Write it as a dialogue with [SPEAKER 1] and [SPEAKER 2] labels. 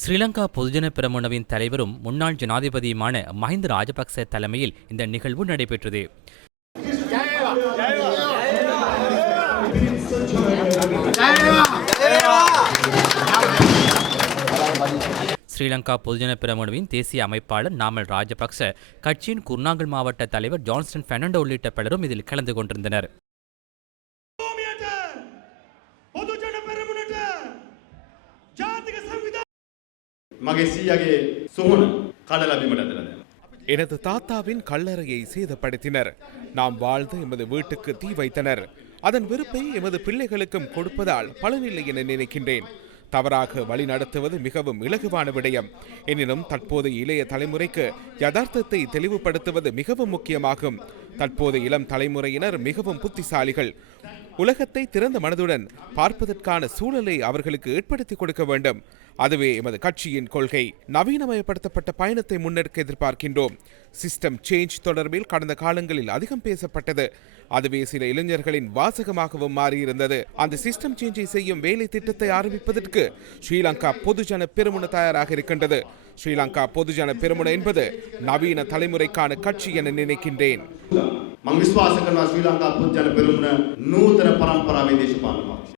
[SPEAKER 1] ஸ்ரீலங்கா பொதுஜன பெரமுனவின் தலைவரும் முன்னாள் ஜனாதிபதியுமான மஹிந்த ராஜபக்ச தலைமையில் இந்த நிகழ்வு நடைபெற்றது. ஸ்ரீலங்கா பொதுஜன பெரமுனவின் தேசிய அமைப்பாளர் நாமல் ராஜபக்ச கட்சியின் குர்நாகல் மாவட்ட தலைவர் ஜான்ஸ்டன் பெர்னாண்டோ உள்ளிட்ட பலரும் இதில் கலந்து கொண்டிருந்தனர்.
[SPEAKER 2] මගේ සීයගේ සුහුණ කඩලා බිමට ඇදලා දැම්මා.
[SPEAKER 3] எனது தாத்தாவின் கல்லறையை சேதப்படுத்தினர் நாம் வாழ்ந்த எமது வீட்டுக்கு தீ வைத்தனர் அதன் வெறுப்பை எமது பிள்ளைகளுக்கும் கொடுப்பதால் பலனில்லை என நினைக்கின்றேன் தவறாக வழி நடத்துவது மிகவும் இலகுவான விடயம் எனினும் தற்போதைய இளைய தலைமுறைக்கு யதார்த்தத்தை தெளிவுபடுத்துவது மிகவும் முக்கியமாகும் தற்போது இளம் தலைமுறையினர் மிகவும் புத்திசாலிகள். உலகத்தை திறந்த மனதுடன் பார்ப்பதற்கான சூழலை அவர்களுக்கு ஏற்படுத்தி கொடுக்க வேண்டும். அதுவே எமது கட்சியின் கொள்கை. நவீனமயப்படுத்தப்பட்ட பயணத்தை முன்னெடுக்க எதிர்பார்க்கின்றோம். சிஸ்டம் சேஞ்ச் தொடர்பில் கடந்த காலங்களில் அதிகம் பேசப்பட்டது. அதுவே சில இளைஞர்களின் வாசகமாகவும் மாறியிருந்தது. அந்த சிஸ்டம் சேஞ்சை செய்யும் வேலை திட்டத்தை ஆரம்பிப்பதற்கு ஸ்ரீலங்கா பொதுஜன பெருமுன தயாராக இருக்கின்றது. ஸ்ரீலங்கா பொதுஜன பெருமுன என்பது நவீன தலைமுறைக்கான கட்சி என நினைக்கின்றேன்.
[SPEAKER 2] මං විශ්වාස කරනවා ශ්‍රී ලංකා පුද්ගල පෙරමුණ නූතන පරම්පරාවේ දේශපාලන පක්ෂ.